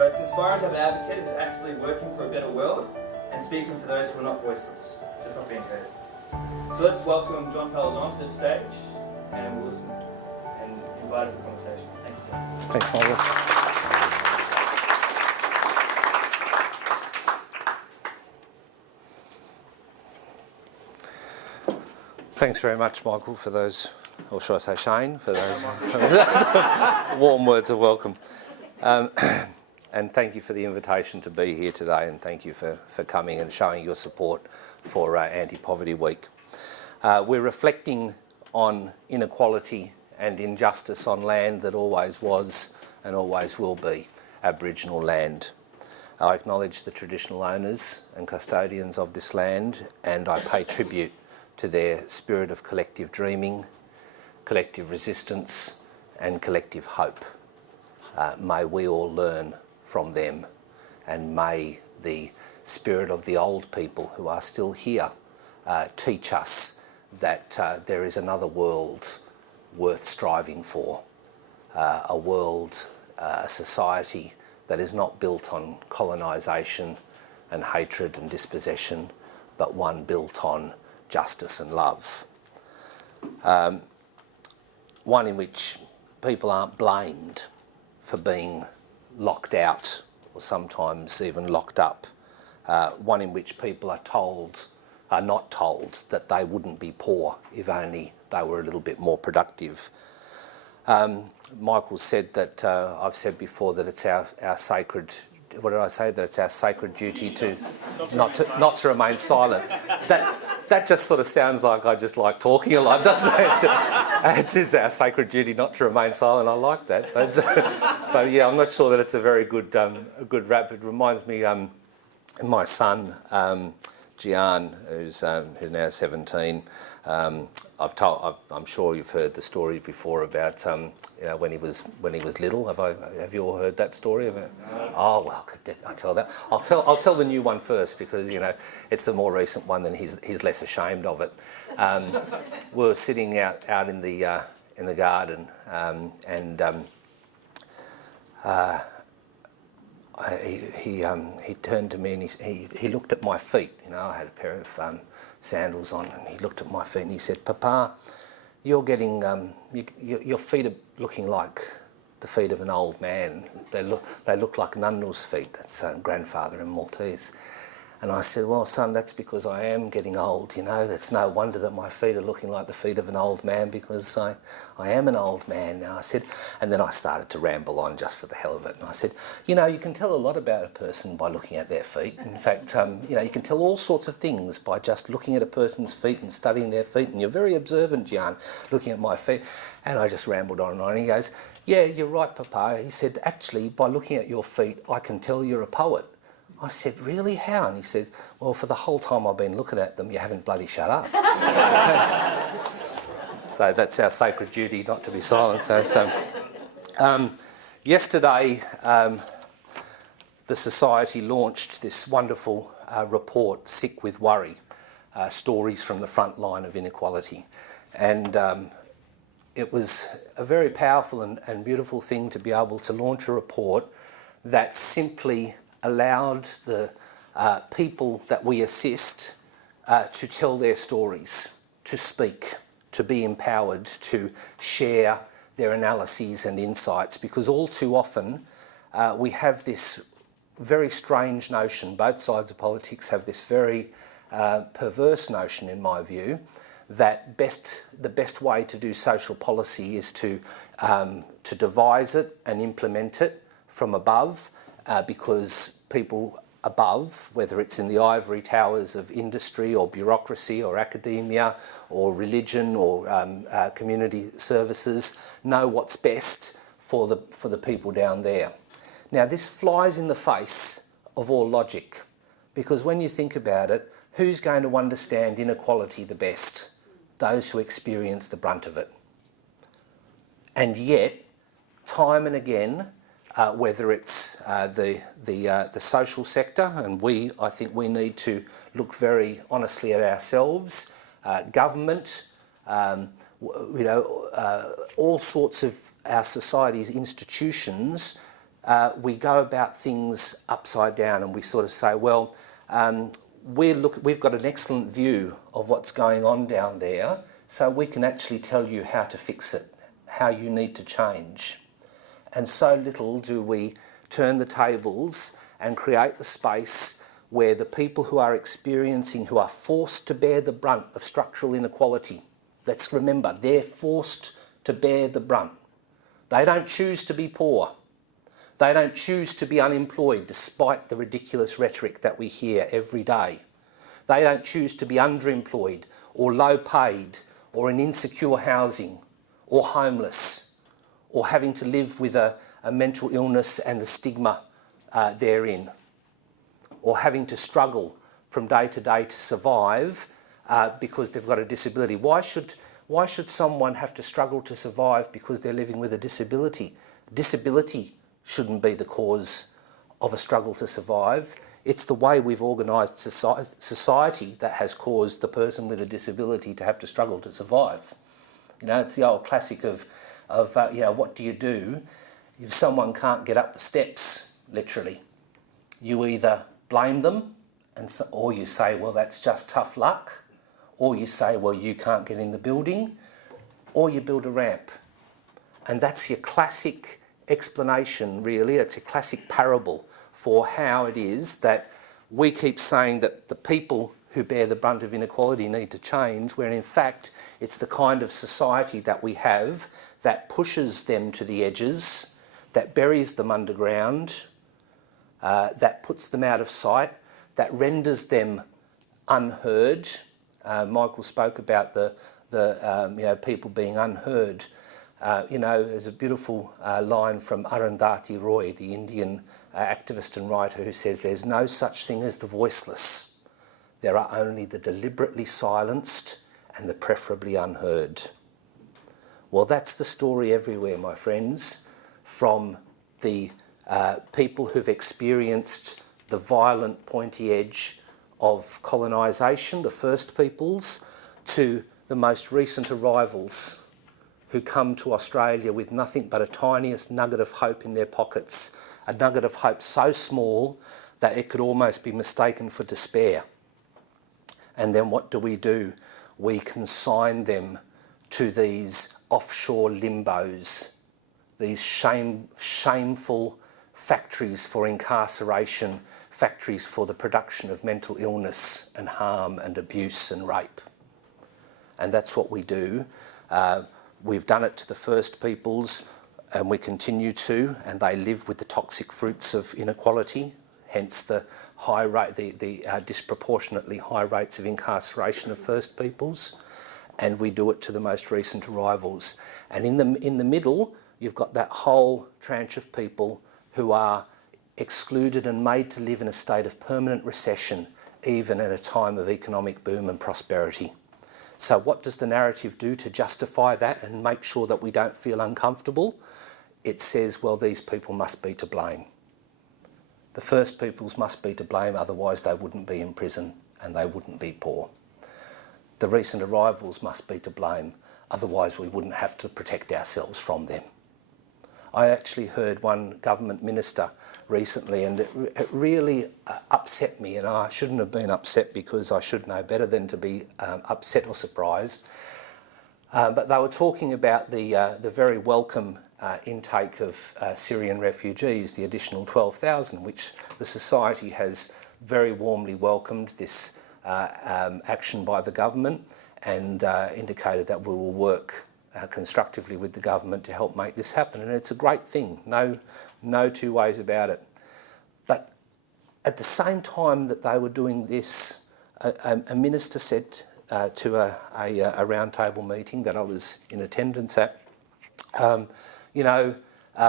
So it's inspiring to have an advocate who's actively working for a better world and speaking for those who are not voiceless, just not being heard. So let's welcome John Falzon to the stage, and we'll listen and invite him for conversation. Thank you, John. Thanks, Michael. Thanks very much, Michael, for those, or should I say Shane, for those warm words of welcome. And thank you for the invitation to be here today, and thank you for coming and showing your support for Anti-Poverty Week. We're reflecting on inequality and injustice on land that always was and always will be Aboriginal land. I acknowledge the traditional owners and custodians of this land, and I pay tribute to their spirit of collective dreaming, collective resistance and collective hope. May we all learn from them, and may the spirit of the old people who are still here teach us that there is another world worth striving for, a world, a society that is not built on colonisation and hatred and dispossession, but one built on justice and love. One in which people aren't blamed for being locked out or sometimes even locked up. One in which people are not told that they wouldn't be poor if only they were a little bit more productive. Michael said that, I've said before that it's our sacred, what did I say, that it's our sacred duty to not to remain silent. That just sort of sounds like I just like talking a lot, doesn't it? It is our sacred duty not to remain silent. I like that. But yeah, I'm not sure that it's a very good rap. It reminds me, my son, Gian, who's now 17. I'm sure you've heard the story before about when he was little. Have you all heard that story about? No. Oh well, I tell that. I'll tell the new one first because it's the more recent one, and he's less ashamed of it. We were sitting out in the garden, he turned to me and he looked at my feet. I had a pair of sandals on, and he looked at my feet and he said, "Papa, you're getting your feet are looking like the feet of an old man. They look like Nunnu's feet." That's grandfather in Maltese. And I said, "Well, son, that's because I am getting old, That's no wonder that my feet are looking like the feet of an old man, because I am an old man." And I said, and then I started to ramble on just for the hell of it. And I said, you can tell a lot about a person by looking at their feet. In fact, you can tell all sorts of things by just looking at a person's feet and studying their feet. And you're very observant, Gian, looking at my feet. And I just rambled on and on. And he goes, "Yeah, you're right, Papa." He said, "Actually, by looking at your feet, I can tell you're a poet." I said, "Really? How?" And he says, "Well, for the whole time I've been looking at them, you haven't bloody shut up." So that's our sacred duty, not to be silent. Yesterday, the Society launched this wonderful report, Sick with Worry, Stories from the Front Line of Inequality. And it was a very powerful and beautiful thing to be able to launch a report that simply allowed the people that we assist to tell their stories, to speak, to be empowered, to share their analyses and insights, because all too often we have this very strange notion, both sides of politics have this very perverse notion, in my view, that the best way to do social policy is to devise it and implement it from above, because people above, whether it's in the ivory towers of industry or bureaucracy or academia or religion or community services, know what's best for the people down there. Now, this flies in the face of all logic, because when you think about it, who's going to understand inequality the best? Those who experience the brunt of it. And yet, time and again, whether it's the social sector, and I think we need to look very honestly at ourselves, government, all sorts of our society's institutions we go about things upside down and we sort of say, well, we've got an excellent view of what's going on down there, so we can actually tell you how to fix it, how you need to change. And so little do we turn the tables and create the space where the people who are experiencing, who are forced to bear the brunt of structural inequality, let's remember, they're forced to bear the brunt. They don't choose to be poor. They don't choose to be unemployed despite the ridiculous rhetoric that we hear every day. They don't choose to be underemployed or low paid or in insecure housing or homeless or having to live with a mental illness and the stigma therein, or having to struggle from day to day to survive because they've got a disability. Why should someone have to struggle to survive because they're living with a disability? Disability shouldn't be the cause of a struggle to survive. It's the way we've organised society that has caused the person with a disability to have to struggle to survive. You know, it's the old classic of what do you do if someone can't get up the steps, literally? You either blame them, or you say, well, that's just tough luck, or you say, well, you can't get in the building, or you build a ramp. And that's your classic explanation, really. It's a classic parable for how it is that we keep saying that the people who bear the brunt of inequality need to change, where in fact it's the kind of society that we have that pushes them to the edges, that buries them underground, that puts them out of sight, that renders them unheard. Michael spoke about the people being unheard. There's a beautiful line from Arundhati Roy, the Indian activist and writer, who says, "There's no such thing as the voiceless. There are only the deliberately silenced and the preferably unheard." Well, that's the story everywhere, my friends, from the people who've experienced the violent pointy edge of colonisation, the first peoples, to the most recent arrivals who come to Australia with nothing but a tiniest nugget of hope in their pockets, a nugget of hope so small that it could almost be mistaken for despair. And then what do? We consign them to these offshore limbos, these shameful factories for incarceration, factories for the production of mental illness and harm and abuse and rape. And that's what we do. We've done it to the first peoples, and we continue to, and they live with the toxic fruits of inequality, hence the high rate, the disproportionately high rates of incarceration of first peoples, and we do it to the most recent arrivals. And in the middle, you've got that whole tranche of people who are excluded and made to live in a state of permanent recession, even at a time of economic boom and prosperity. So what does the narrative do to justify that and make sure that we don't feel uncomfortable? It says, well, these people must be to blame. The first peoples must be to blame, otherwise they wouldn't be in prison and they wouldn't be poor. The recent arrivals must be to blame, otherwise we wouldn't have to protect ourselves from them. I actually heard one government minister recently, and it really upset me, and I shouldn't have been upset because I should know better than to be upset or surprised. But they were talking about the very welcome intake of Syrian refugees, the additional 12,000, which the society has very warmly welcomed, this action by the government, and indicated that we will work constructively with the government to help make this happen. And it's a great thing, no two ways about it. But at the same time that they were doing this, a minister said to a roundtable meeting that I was in attendance at,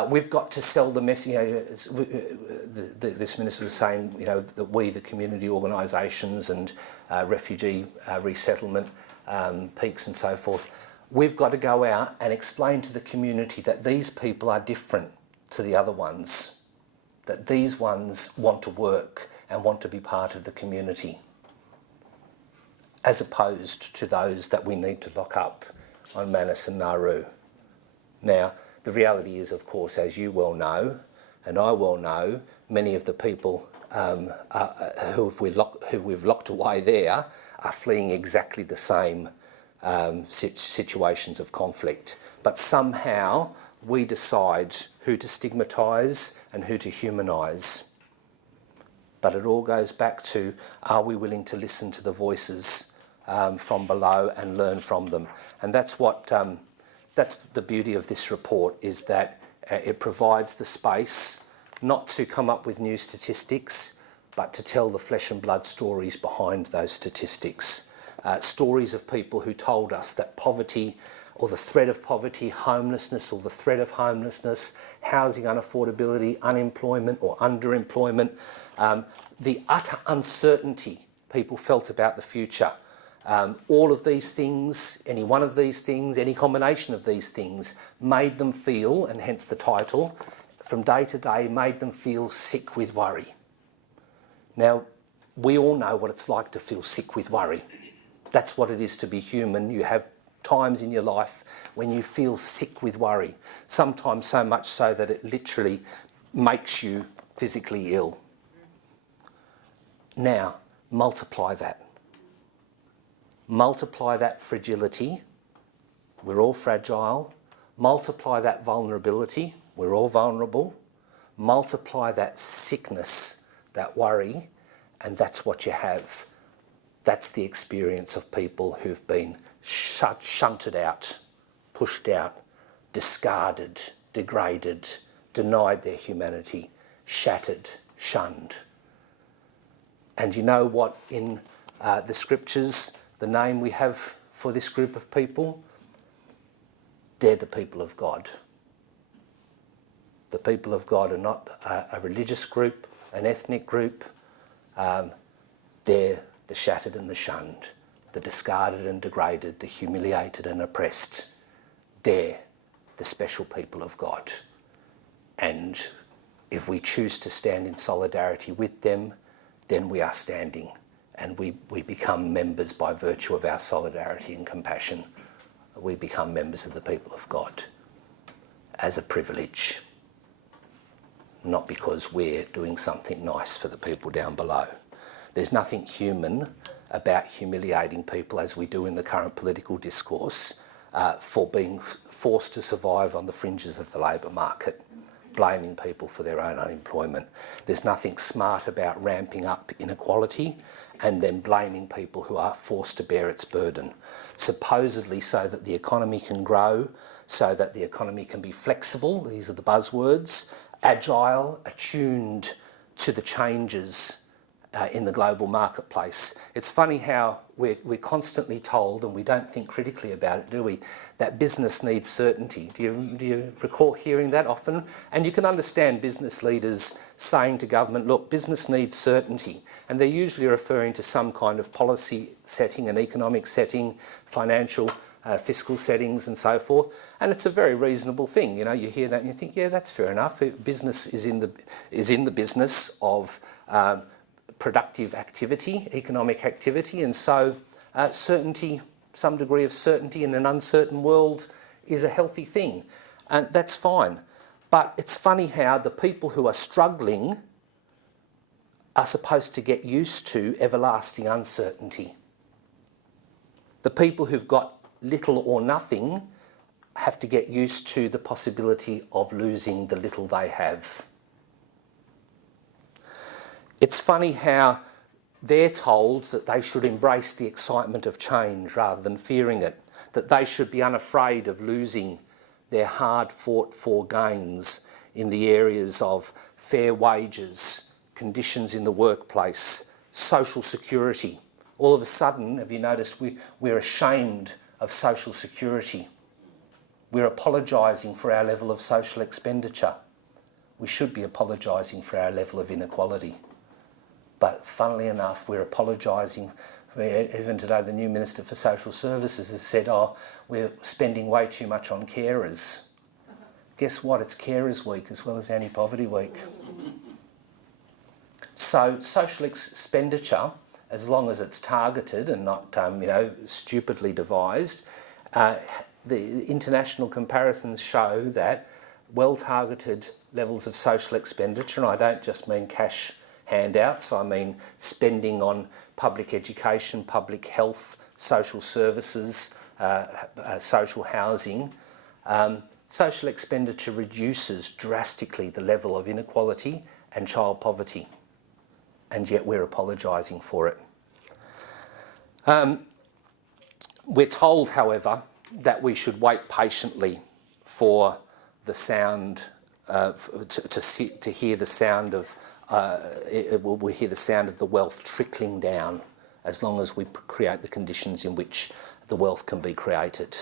we've got to sell the message. This minister was saying, that we, the community organisations and refugee resettlement peaks and so forth, we've got to go out and explain to the community that these people are different to the other ones, that these ones want to work and want to be part of the community, as opposed to those that we need to lock up on Manus and Nauru. Now, the reality is, of course, as you well know, And I well know many of the people who we've locked away there are fleeing exactly the same situations of conflict. But somehow we decide who to stigmatise and who to humanise. But it all goes back to, are we willing to listen to the voices from below and learn from them? And that's what that's the beauty of this report, is that it provides the space not to come up with new statistics, but to tell the flesh and blood stories behind those statistics. Stories of people who told us that poverty, or the threat of poverty, homelessness, or the threat of homelessness, housing unaffordability, unemployment or underemployment, the utter uncertainty people felt about the future. All of these things, any one of these things, any combination of these things made them feel, and hence the title, from day to day, made them feel sick with worry. Now, we all know what it's like to feel sick with worry. That's what it is to be human. You have times in your life when you feel sick with worry, sometimes so much so that it literally makes you physically ill. Now, multiply that. Multiply that fragility. We're all fragile. Multiply that vulnerability. We're all vulnerable. Multiply that sickness, that worry, and that's what you have. That's the experience of people who've been shunted out, pushed out, discarded, degraded, denied their humanity, shattered, shunned. And you know what, in the scriptures, the name we have for this group of people? They're the people of God. The people of God are not a religious group, an ethnic group. They're the shattered and the shunned, the discarded and degraded, the humiliated and oppressed. They're the special people of God. And if we choose to stand in solidarity with them, then we are standing, and we become members by virtue of our solidarity and compassion. We become members of the people of God as a privilege, not because we're doing something nice for the people down below. There's nothing human about humiliating people, as we do in the current political discourse, for being forced to survive on the fringes of the labour market, blaming people for their own unemployment. There's nothing smart about ramping up inequality and then blaming people who are forced to bear its burden, supposedly so that the economy can grow, so that the economy can be flexible, these are the buzzwords, agile, attuned to the changes in the global marketplace. It's funny how we're constantly told, and we don't think critically about it, do we, that business needs certainty. Do you recall hearing that often? And you can understand business leaders saying to government, look, business needs certainty. And they're usually referring to some kind of policy setting, an economic setting, financial, fiscal settings and so forth. And it's a very reasonable thing. You know, you hear that and you think, yeah, that's fair enough. Business is in the business of productive activity, economic activity, and so certainty, some degree of certainty in an uncertain world is a healthy thing, and that's fine. But it's funny how the people who are struggling are supposed to get used to everlasting uncertainty. The people who've got little or nothing have to get used to the possibility of losing the little they have. It's funny how they're told that they should embrace the excitement of change rather than fearing it, that they should be unafraid of losing their hard-fought-for gains in the areas of fair wages, conditions in the workplace, social security. All of a sudden, have you noticed, we're ashamed of social security. We're apologising for our level of social expenditure. We should be apologising for our level of inequality. But funnily enough, we're apologising. Even today, the new Minister for Social Services has said, oh, we're spending way too much on carers. Guess what? It's Carers Week as well as Anti-Poverty Week. So social expenditure, as long as it's targeted and not, stupidly devised, the international comparisons show that well-targeted levels of social expenditure, and I don't just mean cash handouts, I mean spending on public education, public health, social services, social housing. Social expenditure reduces drastically the level of inequality and child poverty, and yet we're apologising for it. We're told, however, that we should wait patiently for the sound, to hear the sound of, we hear the sound of the wealth trickling down, as long as we create the conditions in which the wealth can be created.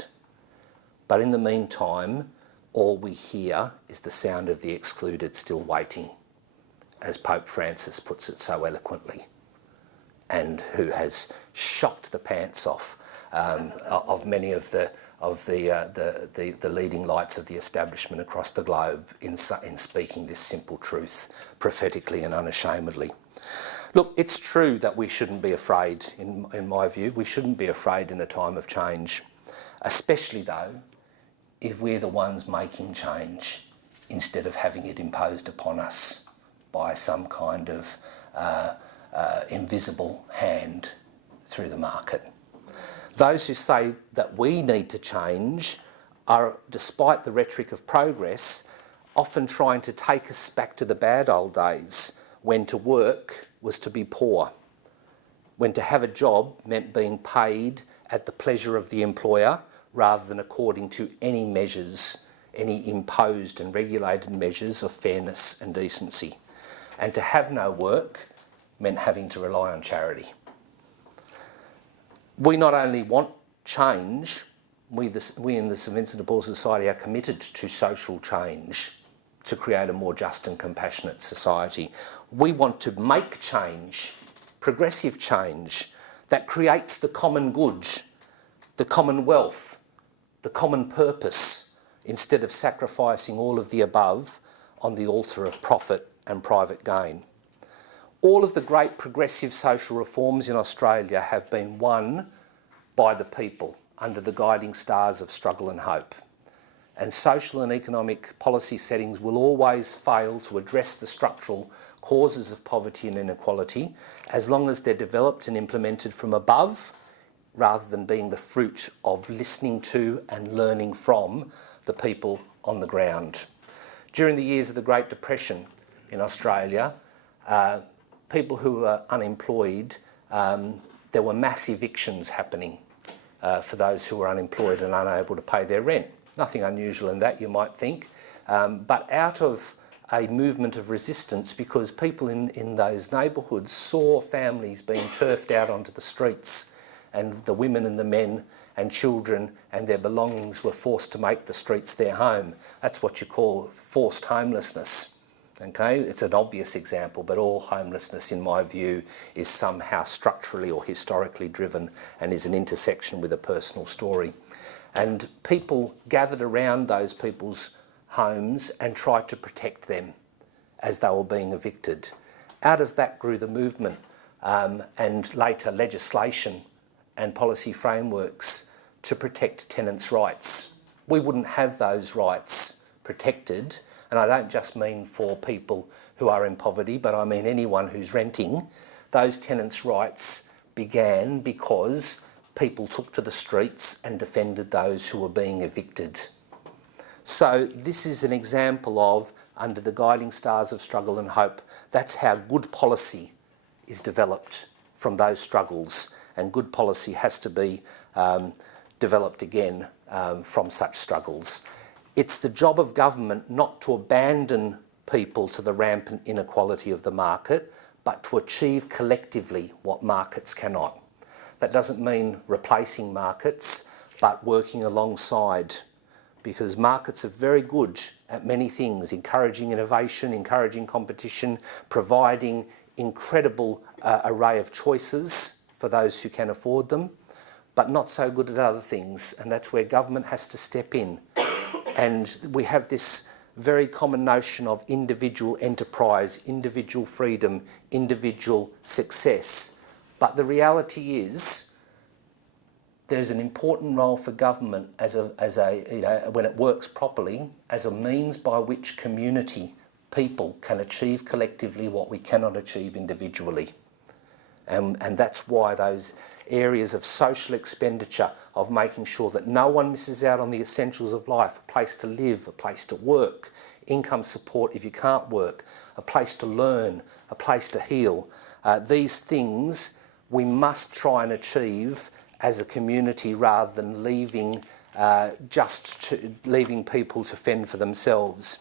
But in the meantime, all we hear is the sound of the excluded still waiting, as Pope Francis puts it so eloquently, and who has shocked the pants off of many of the leading lights of the establishment across the globe in speaking this simple truth prophetically and unashamedly. Look, it's true that we shouldn't be afraid, in my view. We shouldn't be afraid in a time of change, especially though if we're the ones making change instead of having it imposed upon us by some kind of invisible hand through the market. Those who say that we need to change are, despite the rhetoric of progress, often trying to take us back to the bad old days when to work was to be poor, when to have a job meant being paid at the pleasure of the employer rather than according to any measures, any imposed and regulated measures of fairness and decency. And to have no work meant having to rely on charity. We not only want change, we in the St Vincent de Paul Society are committed to social change, to create a more just and compassionate society. We want to make change, progressive change, that creates the common good, the common wealth, the common purpose, instead of sacrificing all of the above on the altar of profit and private gain. All of the great progressive social reforms in Australia have been won by the people under the guiding stars of struggle and hope. And social and economic policy settings will always fail to address the structural causes of poverty and inequality as long as they're developed and implemented from above, rather than being the fruit of listening to and learning from the people on the ground. During the years of the Great Depression in Australia, people who were unemployed, there were mass evictions happening for those who were unemployed and unable to pay their rent. Nothing unusual in that, you might think, but out of a movement of resistance, because people in those neighbourhoods saw families being turfed out onto the streets, and the women and the men and children and their belongings were forced to make the streets their home. That's what you call forced homelessness. Okay, it's an obvious example, but all homelessness, in my view, is somehow structurally or historically driven and is an intersection with a personal story. And people gathered around those people's homes and tried to protect them as they were being evicted. Out of that grew the movement and later legislation and policy frameworks to protect tenants' rights. We wouldn't have those rights protected, and I don't just mean for people who are in poverty, but I mean anyone who's renting. Those tenants' rights began because people took to the streets and defended those who were being evicted. So this is an example of, under the guiding stars of struggle and hope, that's how good policy is developed from those struggles, and good policy has to be developed again from such struggles. It's the job of government not to abandon people to the rampant inequality of the market, but to achieve collectively what markets cannot. That doesn't mean replacing markets, but working alongside, because markets are very good at many things, encouraging innovation, encouraging competition, providing incredible array of choices for those who can afford them, but not so good at other things, and that's where government has to step in. And we have this very common notion of individual enterprise, individual freedom, individual success. But the reality is there's an important role for government as a you know, when it works properly, as a means by which community people can achieve collectively what we cannot achieve individually. And that's why those areas of social expenditure, of making sure that no one misses out on the essentials of life, a place to live, a place to work, income support if you can't work, a place to learn, a place to heal. These things we must try and achieve as a community rather than leaving leaving people to fend for themselves.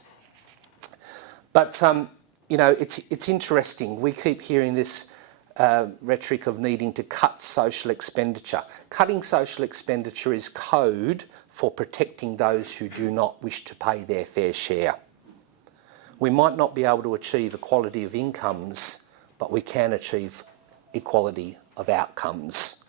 But you know, it's interesting. We keep hearing this rhetoric of needing to cut social expenditure. Cutting social expenditure is code for protecting those who do not wish to pay their fair share. We might not be able to achieve equality of incomes, but we can achieve equality of outcomes.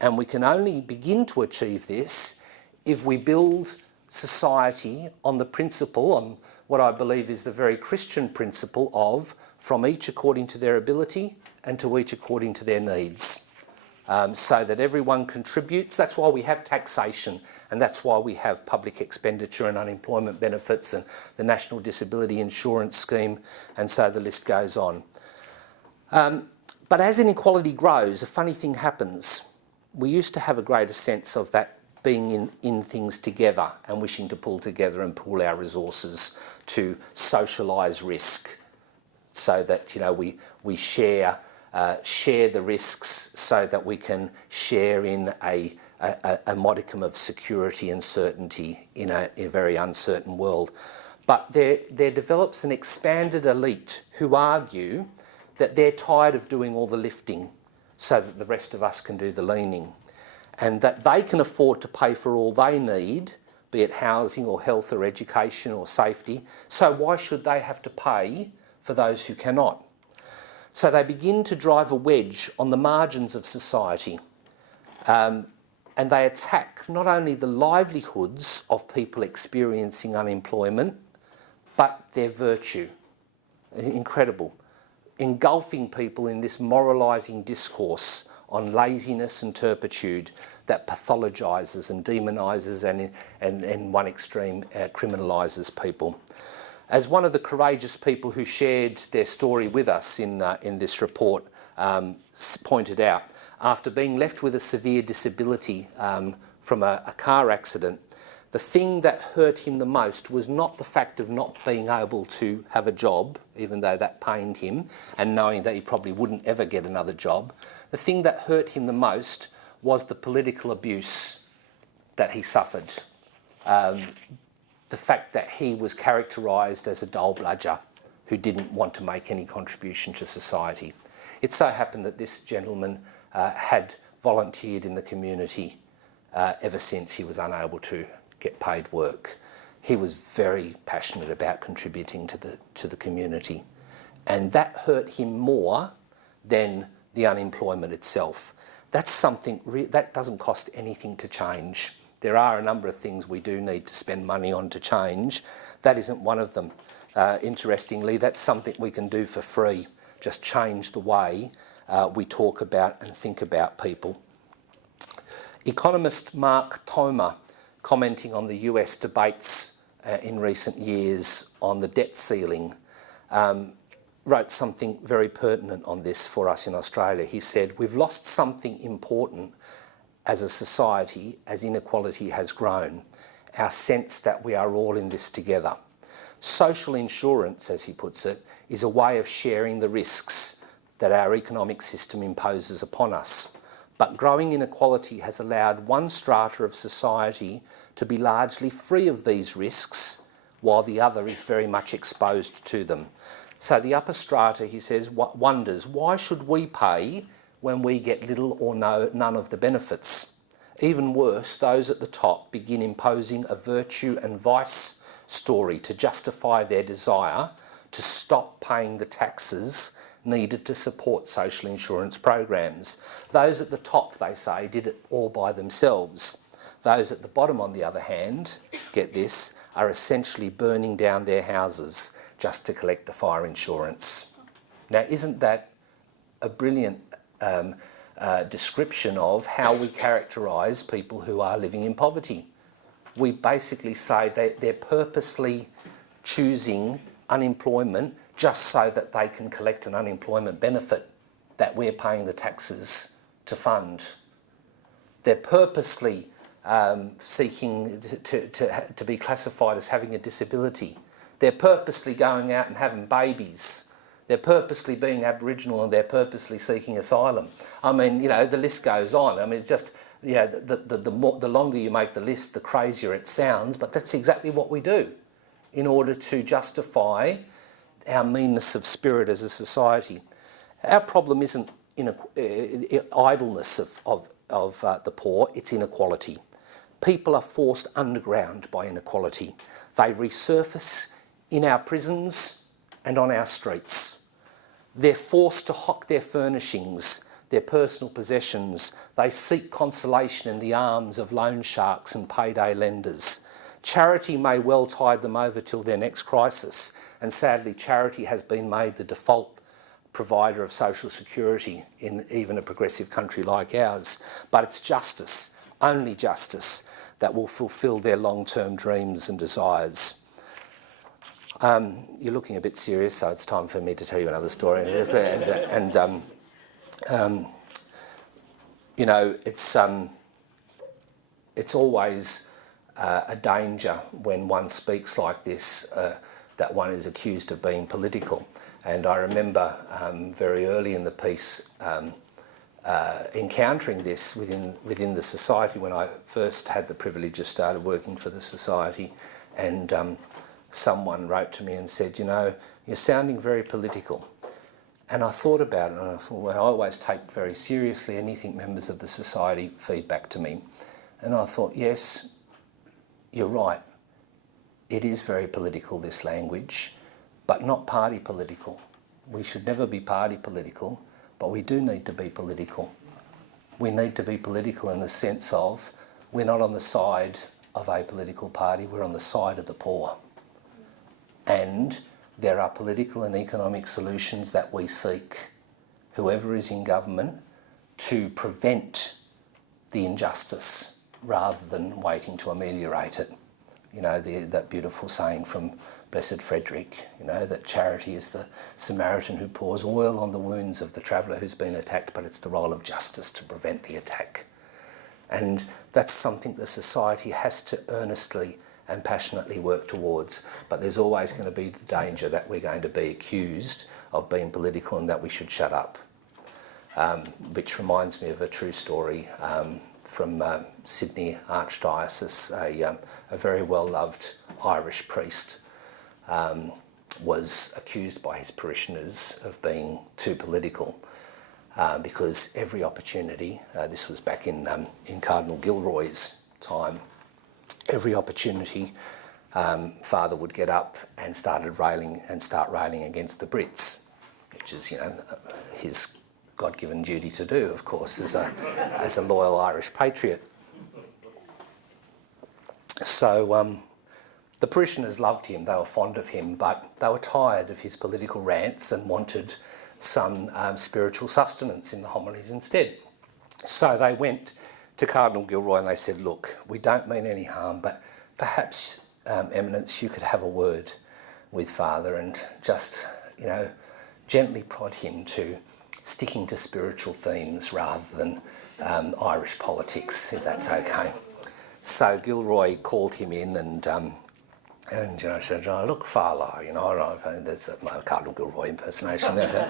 And we can only begin to achieve this if we build society on the principle, on what I believe is the very Christian principle of from each according to their ability and to each according to their needs. So that everyone contributes. That's why we have taxation, and that's why we have public expenditure and unemployment benefits and the National Disability Insurance Scheme, and so the list goes on. But as inequality grows, a funny thing happens. We used to have a greater sense of that being in things together and wishing to pull together and pool our resources to socialise risk, so that, you know, we share the risks so that we can share in a modicum of security and certainty in a very uncertain world. But there develops an expanded elite who argue that they're tired of doing all the lifting so that the rest of us can do the leaning, and that they can afford to pay for all they need, be it housing or health or education or safety, so why should they have to pay for those who cannot? So they begin to drive a wedge on the margins of society, and they attack not only the livelihoods of people experiencing unemployment, but their virtue. Incredible. Engulfing people in this moralising discourse on laziness and turpitude that pathologises and demonises and in one extreme criminalises people. As one of the courageous people who shared their story with us in this report pointed out, after being left with a severe disability from a car accident, the thing that hurt him the most was not the fact of not being able to have a job, even though that pained him, and knowing that he probably wouldn't ever get another job. The thing that hurt him the most was the political abuse that he suffered. The fact that he was characterised as a dull bludger who didn't want to make any contribution to society. It so happened that this gentleman had volunteered in the community ever since he was unable to get paid work. He was very passionate about contributing to the community, and that hurt him more than the unemployment itself. That's something that doesn't cost anything to change. There are a number of things we do need to spend money on to change. That isn't one of them. Interestingly, that's something we can do for free. Just change the way we talk about and think about people. Economist Mark Toma, commenting on the US debates in recent years on the debt ceiling, wrote something very pertinent on this for us in Australia. He said, "We've lost something important as a society as inequality has grown, our sense that we are all in this together. Social insurance," as he puts it, "is a way of sharing the risks that our economic system imposes upon us. But growing inequality has allowed one strata of society to be largely free of these risks, while the other is very much exposed to them. So the upper strata," he says, "wonders, why should we pay when we get little or none of the benefits? Even worse, those at the top begin imposing a virtue and vice story to justify their desire to stop paying the taxes needed to support social insurance programs. Those at the top, they say, did it all by themselves. Those at the bottom, on the other hand, get this, are essentially burning down their houses just to collect the fire insurance." Now, isn't that a brilliant description of how we characterise people who are living in poverty. We basically say that they're purposely choosing unemployment just so that they can collect an unemployment benefit that we're paying the taxes to fund. They're purposely seeking to be classified as having a disability. They're purposely going out and having babies. They're purposely being Aboriginal and they're purposely seeking asylum. I mean, you know, the list goes on. I mean, it's just, you know, the longer you make the list, the crazier it sounds, but that's exactly what we do in order to justify our meanness of spirit as a society. Our problem isn't idleness of the poor, it's inequality. People are forced underground by inequality. They resurface in our prisons and on our streets. They're forced to hock their furnishings, their personal possessions. They seek consolation in the arms of loan sharks and payday lenders. Charity may well tide them over till their next crisis, and sadly charity has been made the default provider of social security in even a progressive country like ours. But it's justice, only justice, that will fulfil their long-term dreams and desires. You're looking a bit serious, so it's time for me to tell you another story. You know, it's always a danger when one speaks like this, that one is accused of being political. And I remember very early in the piece encountering this within the society when I first had the privilege of started working for the society, and someone wrote to me and said, you know, you're sounding very political. And I thought about it and I thought, well, I always take very seriously anything members of the society feed back to me. And I thought, yes, you're right. It is very political, this language, but not party political. We should never be party political, but we do need to be political. We need to be political in the sense of we're not on the side of a political party, we're on the side of the poor. And there are political and economic solutions that we seek, whoever is in government, to prevent the injustice rather than waiting to ameliorate it. You know, that beautiful saying from Blessed Frederick, you know, that charity is the Samaritan who pours oil on the wounds of the traveller who's been attacked, but it's the role of justice to prevent the attack. And that's something the society has to earnestly and passionately work towards, but there's always going to be the danger that we're going to be accused of being political and that we should shut up. Which reminds me of a true story from Sydney Archdiocese. A very well-loved Irish priest was accused by his parishioners of being too political because every opportunity, this was back in Cardinal Gilroy's time, every opportunity Father would get up and start railing against the Brits, which is, you know, his God-given duty to do, of course, as a loyal Irish patriot. So the parishioners loved him, they were fond of him, but they were tired of his political rants and wanted some spiritual sustenance in the homilies instead. So they went to Cardinal Gilroy and they said, look, we don't mean any harm, but perhaps, Eminence, you could have a word with Father and just, you know, gently prod him to sticking to spiritual themes rather than Irish politics, if that's okay. So Gilroy called him in and you know, said, oh, look, Father, you know, there's a Cardinal Gilroy impersonation there. So,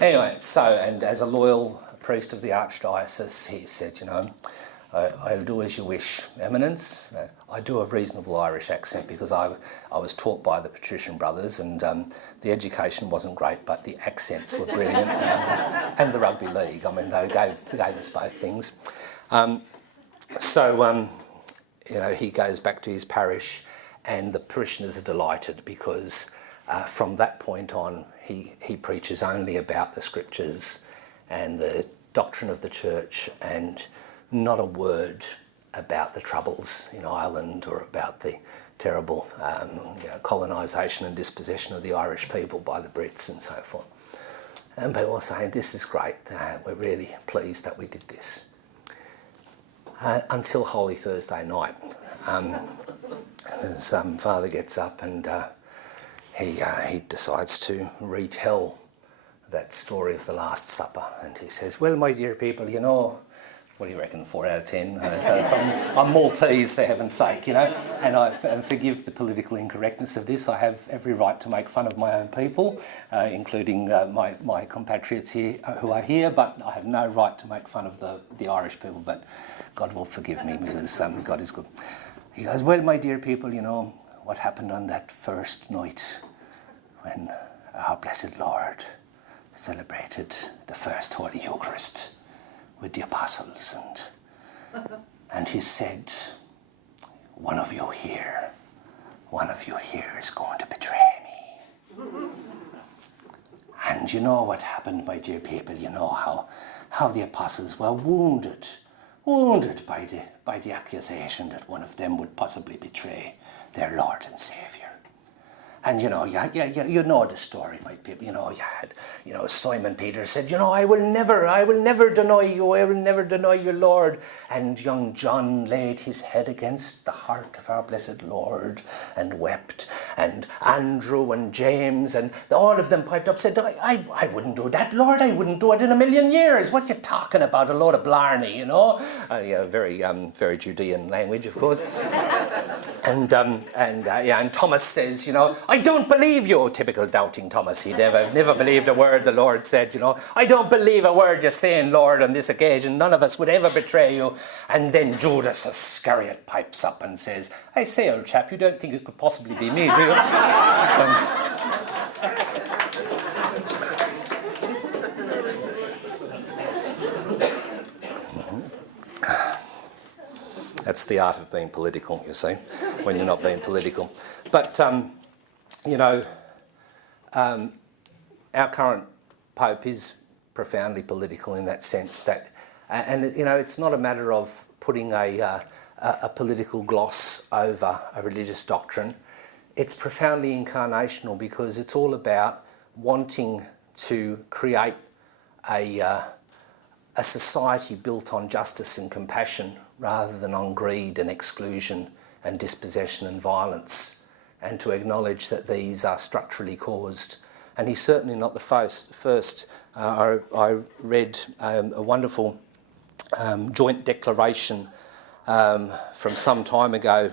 anyway, and as a loyal priest of the Archdiocese, he said, you know, I'll do as you wish, Eminence. I do a reasonable Irish accent because I was taught by the Patrician Brothers, and the education wasn't great, but the accents were brilliant, and the rugby league. I mean, they gave us both things. You know, he goes back to his parish, and the parishioners are delighted because from that point on, he preaches only about the scriptures and the doctrine of the church, and not a word about the troubles in Ireland or about the terrible colonisation and dispossession of the Irish people by the Brits and so forth. And people were saying, this is great, we're really pleased that we did this. Until Holy Thursday night. His father gets up and he decides to retell that story of the Last Supper. And he says, well, my dear people, you know, what do you reckon, 4 out of 10? So I'm Maltese, for heaven's sake, you know, and forgive the political incorrectness of this. I have every right to make fun of my own people, including my compatriots here who are here, but I have no right to make fun of the Irish people, but God will forgive me because God is good. He goes, well, my dear people, you know, what happened on that first night when our blessed Lord celebrated the first Holy Eucharist with the apostles, and he said, one of you here is going to betray me. And you know what happened, my dear people, you know how the apostles were wounded by the accusation that one of them would possibly betray their Lord and Saviour. And you know, you know the story, my people. You know, Simon Peter said, you know, I will never deny you. I will never deny you, Lord. And young John laid his head against the heart of our blessed Lord and wept. And Andrew and James and all of them piped up, said, I wouldn't do that, Lord. I wouldn't do it in a million years. What are you talking about? A load of blarney, you know? Very Judean language, of course. And Thomas says, you know, I don't believe you. Typical doubting Thomas. He never believed a word the Lord said, you know. I don't believe a word you're saying, Lord, on this occasion. None of us would ever betray you. And then Judas Iscariot pipes up and says, I say, old chap, you don't think it could possibly be me, do you? That's the art of being political, you see, when you're not being political. But, you know, our current Pope is profoundly political in that sense that, and you know, it's not a matter of putting a political gloss over a religious doctrine. It's profoundly incarnational because it's all about wanting to create a society built on justice and compassion rather than on greed and exclusion and dispossession and violence, and to acknowledge that these are structurally caused. And he's certainly not the first. I read a wonderful joint declaration from some time ago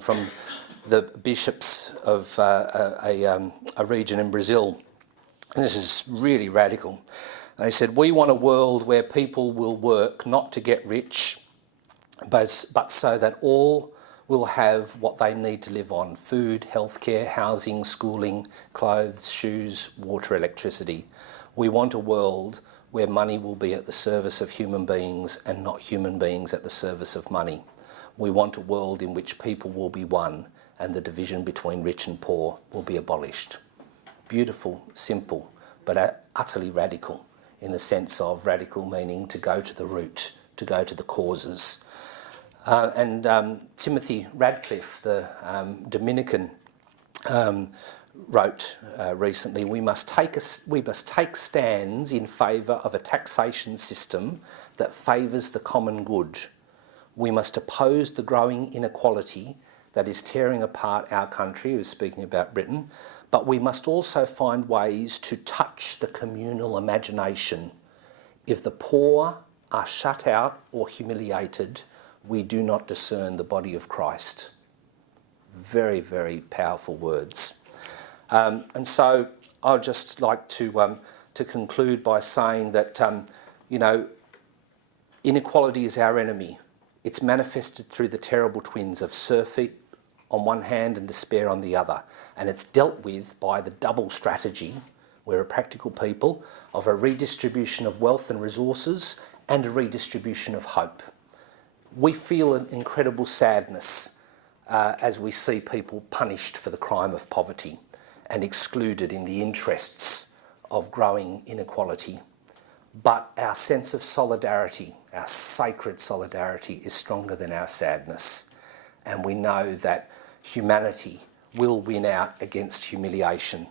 from the bishops of a region in Brazil. And this is really radical. They said, we want a world where people will work not to get rich, but so that all will have what they need to live on: food, healthcare, housing, schooling, clothes, shoes, water, electricity. We want a world where money will be at the service of human beings and not human beings at the service of money. We want a world in which people will be one and the division between rich and poor will be abolished. Beautiful, simple, but utterly radical, in the sense of radical meaning to go to the root, to go to the causes. Timothy Radcliffe, the Dominican, wrote recently, we must take stands in favour of a taxation system that favours the common good. We must oppose the growing inequality that is tearing apart our country. He was speaking about Britain. But we must also find ways to touch the communal imagination. If the poor are shut out or humiliated, we do not discern the body of Christ. Very, very powerful words. And so I'd just like to conclude by saying that, you know, inequality is our enemy. It's manifested through the terrible twins of surfeit on one hand and despair on the other. And it's dealt with by the double strategy, we're a practical people, of a redistribution of wealth and resources and a redistribution of hope. We feel an incredible sadness as we see people punished for the crime of poverty and excluded in the interests of growing inequality. But our sense of solidarity, our sacred solidarity, is stronger than our sadness. And we know that humanity will win out against humiliation,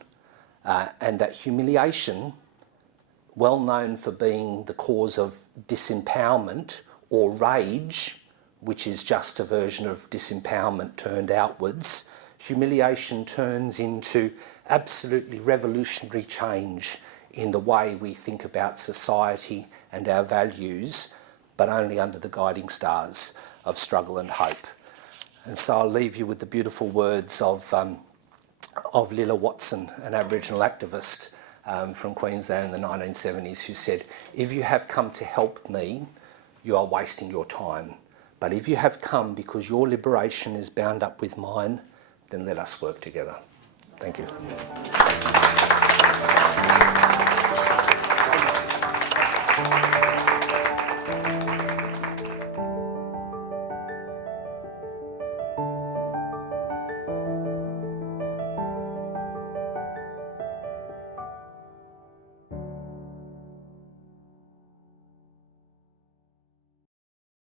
and that humiliation well known for being the cause of disempowerment or rage, which is just a version of disempowerment turned outwards, humiliation turns into absolutely revolutionary change in the way we think about society and our values, but only under the guiding stars of struggle and hope. And so I'll leave you with the beautiful words of Lilla Watson, an Aboriginal activist from Queensland in the 1970s, who said, "If you have come to help me, you are wasting your time. But if you have come because your liberation is bound up with mine, then let us work together." Thank you.